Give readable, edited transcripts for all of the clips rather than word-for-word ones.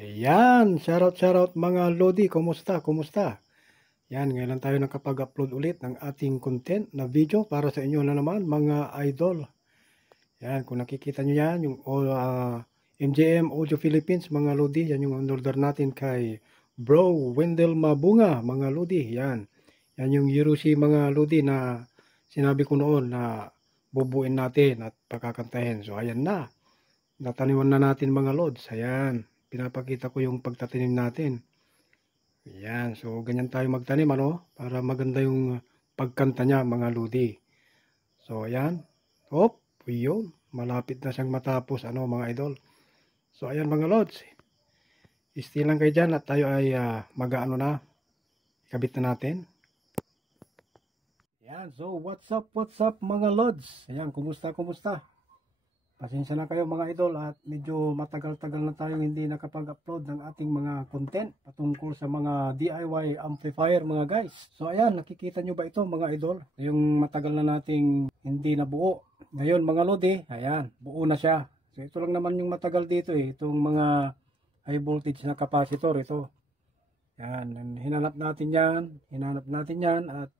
Ayan, shoutout mga Lodi, kumusta? Yan, ngayon lang tayo nakapag-upload ulit ng ating content na video para sa inyo na naman mga idol. Yan, kung nakikita nyo yan, yung MJM Audio Philippines mga Lodi, yan yung order natin kay Bro Wendell Mabunga mga Lodi. Yan yung Yerushi mga Lodi na sinabi ko noon na bubuin natin at pakakantahin. So ayan na, nataniwan na natin mga Lods. Ayan, pinapakita ko yung pagtatanim natin. Ayan, so ganyan tayo magtanim para maganda yung pagkanta niya mga Lodi. So ayan, yun, malapit na siyang matapos mga idol. So ayan mga Lods, stay lang kayo dyan at tayo ay mag-ano na, ikabit na natin. Ayan, so what's up mga Lods. Ayan, kumusta? Pasensya na kayo mga idol at medyo matagal-tagal na tayong hindi nakapag-upload ng ating mga content patungkol sa mga DIY amplifier mga guys. So ayan, nakikita nyo ba ito mga idol? Yung matagal na nating hindi nabuo. Ngayon mga Lodi, ayan, buo na siya. So ito lang naman yung matagal dito itong mga high voltage na capacitor ito. Ayan, hinanap natin yan at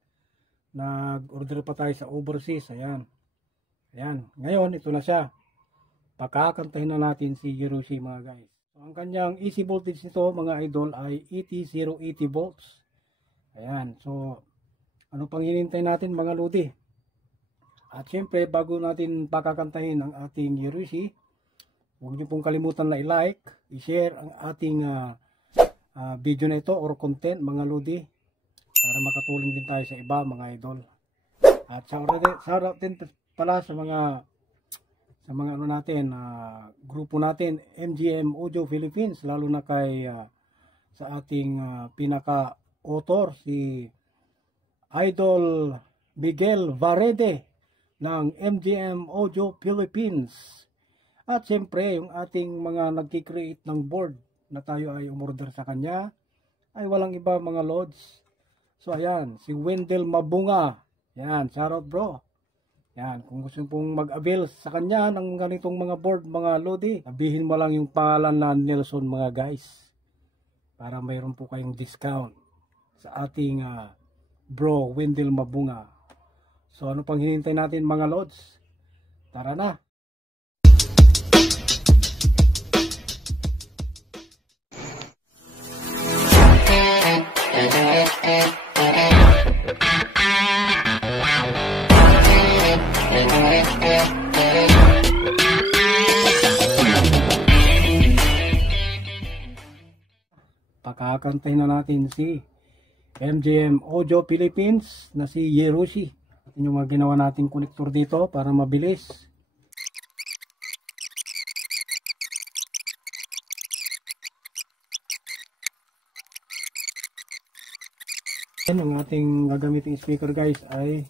nag-order pa tayo sa overseas. Ayan, ngayon ito na siya. Pakakantahin na natin si Yerushi mga guys. So, ang kanyang AC voltage nito mga idol ay 080 volts. Ayan, so ano pang hinintay natin mga Lodi? At syempre bago natin pakakantahin ang ating Yerushi, huwag niyo pong kalimutan na i-like, i-share ang ating video na ito or content mga Lodi para makatulong din tayo sa iba mga idol. At shoutout din pala sa mga grupo natin MGM Audio Philippines, lalo na kay sa ating pinaka-author si Idol Miguel Varede ng MGM Audio Philippines. At siyempre yung ating mga nagki-create ng board na tayo ay umorder sa kanya ay walang iba mga Lods. So ayan, si Wendell Mabunga. Yan, shoutout bro. Yan, kung gusto pong mag-avail sa kanya ng ganitong mga board mga Lodi, sabihin mo lang yung pangalan na Nelson mga guys para mayroon po kayong discount sa ating bro Wendell Mabunga. So ano pang hinihintay natin mga Lods? Tara na! Pakakantahin na natin si MGM Audio Philippines na si Yerushi. At yung mga ginawa nating connector dito para mabilis. Ang ating gagamiting speaker guys ay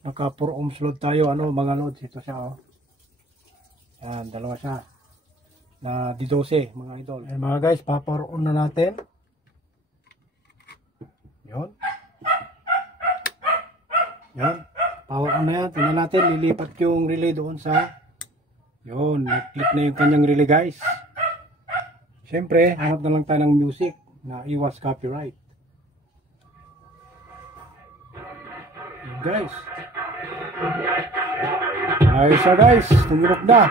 naka 4 ohms load tayo mga Lods. Ito siya Yan, dalawa siya na D12 mga idol. Mga guys, pa-power on na natin. Yan, power on na yan. Tingnan natin, lilipat yung relay doon sa nag-click na yung kanyang relay guys. Siyempre, hanap na lang tayo ng music na iwas copyright. Yan guys. Ayos na guys, tumirok na.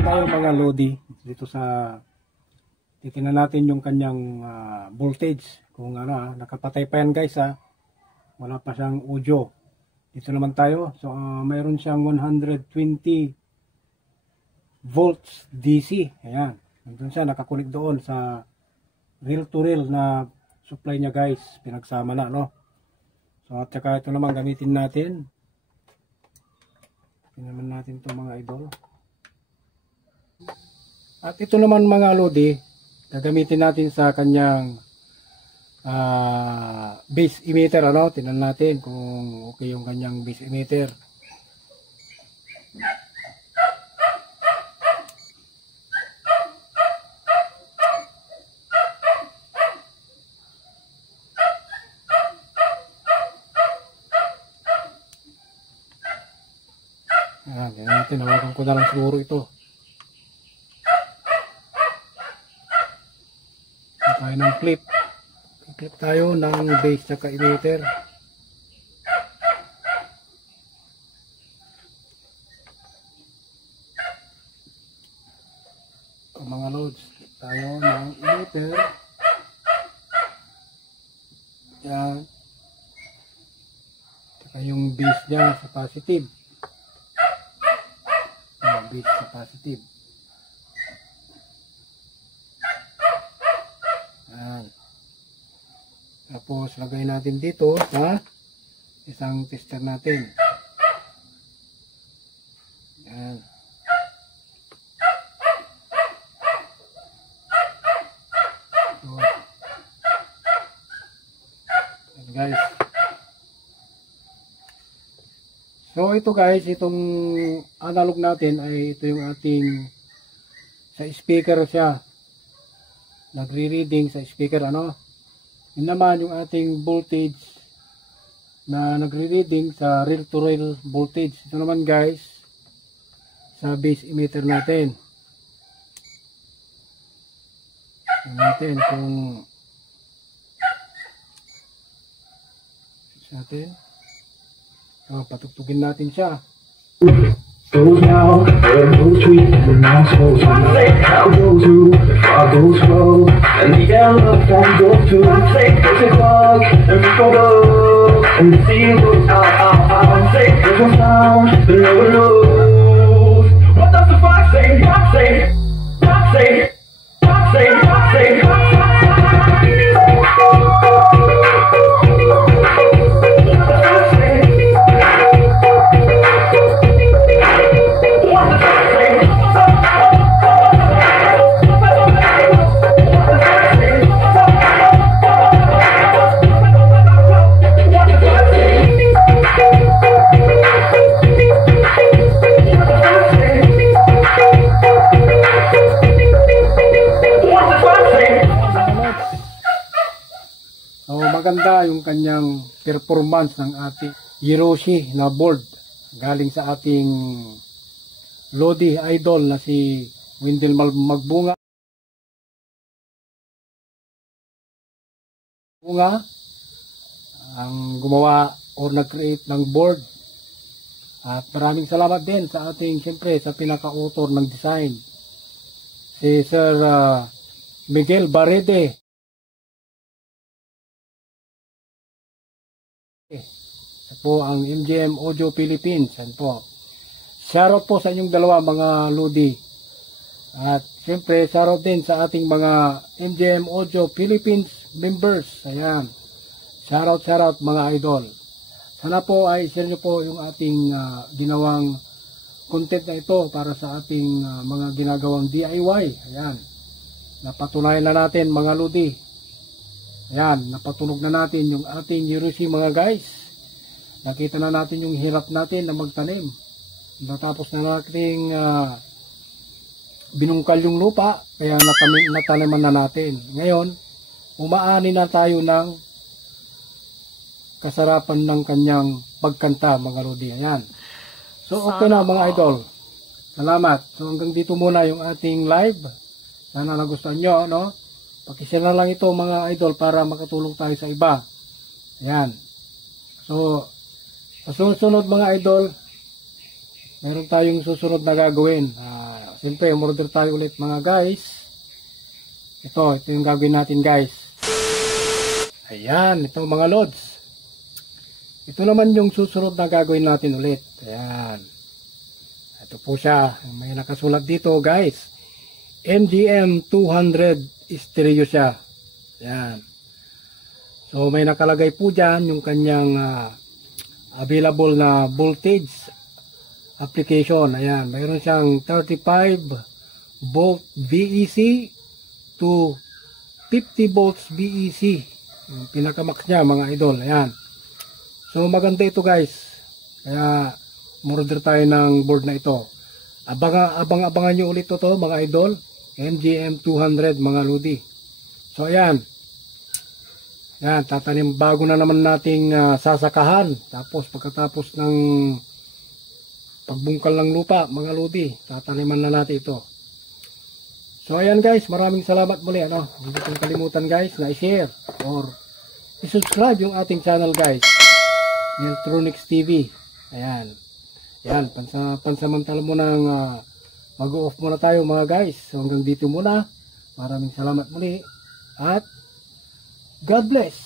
Tayo mga Lodi dito sa titingnan natin yung kanyang voltage. Kung ano, nakapatay pa yan guys ha. Wala pa siyang audio. Dito naman tayo. So mayroon siyang 120 volts DC. Ayan. Nandun siya, nakakunik doon sa reel to reel na supply niya guys. Pinagsama na, no? So at saka ito naman gamitin natin. Tingnan natin ito mga idol. At ito naman mga lodi, gagamitin natin sa kanyang base emitter, ano? Tingnan natin kung okay yung kanyang base emitter. Tingnan natin, hawakan ko na lang siguro ito. Tayo ng clip. Clip tayo ng base tsaka emitter. Mga loads, clip tayo ng emitter. Yan. Tsaka yung base niya sa positive. Base sa positive. Yan. Tapos lagay natin dito sa isang tester natin. Yan. So, yan guys. So ito guys, itong analog natin ay ito yung ating sa speaker siya. Nagre-reading sa speaker, ano? Yun naman yung ating voltage na nagre-reading sa reel to reel voltage. Ito naman guys sa base emitter natin. Tingnan natin kung natin. Patugtugin natin siya. Goes now, where goes sweet, and now so sweet. How goes you, far goes slow, and the yellow phone goes to say there's a bug, and we go low, and the sea goes out, say there's a sound, but no one knows. What does the fox say? Fox say, fox say, fox say, fox say, fox say. Maganda yung kanyang performance ng ating Hiroshi na board galing sa ating Lodi idol na si Wendell Magbunga. Ang gumawa or nag-create ng board. At maraming salamat din sa ating, siyempre, sa pinaka-author ng design, si Sir Miguel Barrede. Ito po ang MGM Audio Philippines. Yan po. Shoutout po sa inyong dalawa mga Lodi. At siyempre shoutout din sa ating mga MGM Audio Philippines members. Ayan. Shoutout mga idol. Sana po ay share nyo po yung ating ginawang content na ito para sa ating mga ginagawang DIY. Ayan. Napatunayan na natin mga Lodi. Ayan, napatunog na natin yung ating Hiroshi mga guys. Nakita na natin yung hirap natin na magtanim. Natapos na nating binungkal yung lupa, kaya nataniman na natin. Ngayon, umaani na tayo ng kasarapan ng kanyang pagkanta mga Lodi. Ayan. So okay na mga idol. Salamat. So hanggang dito muna yung ating live. Sana nagustuhan nyo, no? Pakishare na lang ito mga idol para makatulong tayo sa iba. Ayan. So, sa susunod mga idol, meron tayong susunod na gagawin. Siyempre, umorder tayo ulit mga guys Ito yung gagawin natin guys. Ayan, ito mga lods. Ito naman yung susunod na gagawin natin ulit. Ayan. Ito po siya. May nakasulat dito guys. NGM 200 stereo siya. Ayan. So may nakalagay po dyan yung kanyang available na voltage application. Ayan. Mayroon siyang 35 volt VEC to 50 volts VEC. Yung pinakamax niya mga idol. Ayan. So maganda ito guys. Kaya umorder tayo ng board na ito. Abangan nyo ulit ito mga idol. NGM 200 mga lodi. So ayan. Ayan, tatanim bago na naman nating sasakahan. Tapos pagkatapos ng pagbungkal ng lupa mga lodi, tataniman na natin ito. So ayan guys, maraming salamat muli. Hindi kong kalimutan guys na i-share or i-subscribe yung ating channel guys. Neltronics TV. Ayan. Ayan, pansamantala mo nang mag-off muna tayo mga guys. So hanggang dito muna. Maraming salamat muli. At God bless.